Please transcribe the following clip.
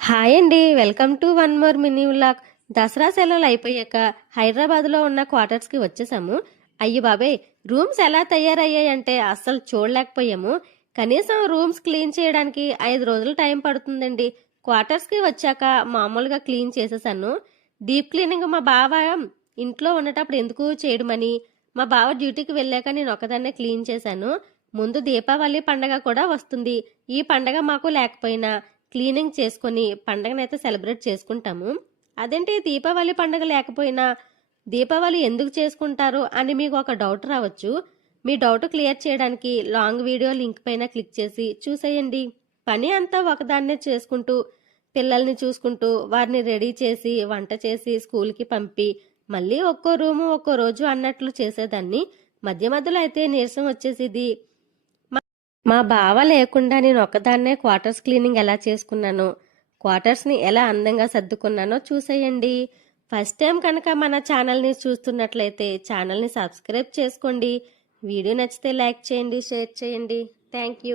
Hi అండి, welcome to one more mini vlog. Dasara సెలవులు అయిపోయాక హైదరాబాద్లో ఉన్న క్వార్టర్స్కి వచ్చేసాము. అయ్యి బాబే, రూమ్స్ ఎలా తయారయ్యాయంటే అస్సలు చూడలేకపోయాము. కనీసం రూమ్స్ క్లీన్ చేయడానికి 5 రోజులు టైం పడుతుందండి. క్వార్టర్స్కి వచ్చాక మామూలుగా క్లీన్ చేసేసాను. డీప్ క్లీనింగ్ మా బావ ఇంట్లో ఉండేటప్పుడు ఎందుకు చేయడమని మా బావ డ్యూటీకి వెళ్ళాక నేను ఒకదాన్నే క్లీన్ చేశాను. ముందు దీపావళి పండగ కూడా వస్తుంది. ఈ పండగ మాకు లేకపోయినా క్లీనింగ్ చేసుకొని పండగనైతే సెలబ్రేట్ చేసుకుంటాము. అదేంటి దీపావళి పండగ లేకపోయినా దీపావళి ఎందుకు చేసుకుంటారు అని మీకు ఒక డౌట్ రావచ్చు. మీ డౌట్ క్లియర్ చేయడానికి లాంగ్ వీడియో లింక్ పైన క్లిక్ చేసి చూసేయండి. పని అంతా ఒకదాన్నే చేసుకుంటూ పిల్లల్ని చూసుకుంటూ వారిని రెడీ చేసి వంట చేసి స్కూల్కి పంపి మళ్ళీ ఒక్కో రూము ఒక్కో రోజు అన్నట్లు చేసేదాన్ని. మధ్య మధ్యలో అయితే నీరసం వచ్చేసిది. మా బావ లేకుండా నేను ఒక్కదాన్నే క్వార్టర్స్ క్లీనింగ్ ఎలా చేసుకున్నానో, క్వార్టర్స్ని ఎలా అందంగా సర్దుకున్నానో చూసేయండి. ఫస్ట్ టైం కనుక మన ఛానల్ని చూస్తున్నట్లయితే ఛానల్ని సబ్స్క్రైబ్ చేసుకోండి. వీడియో నచ్చితే లైక్ చేయండి, షేర్ చేయండి. Thank you.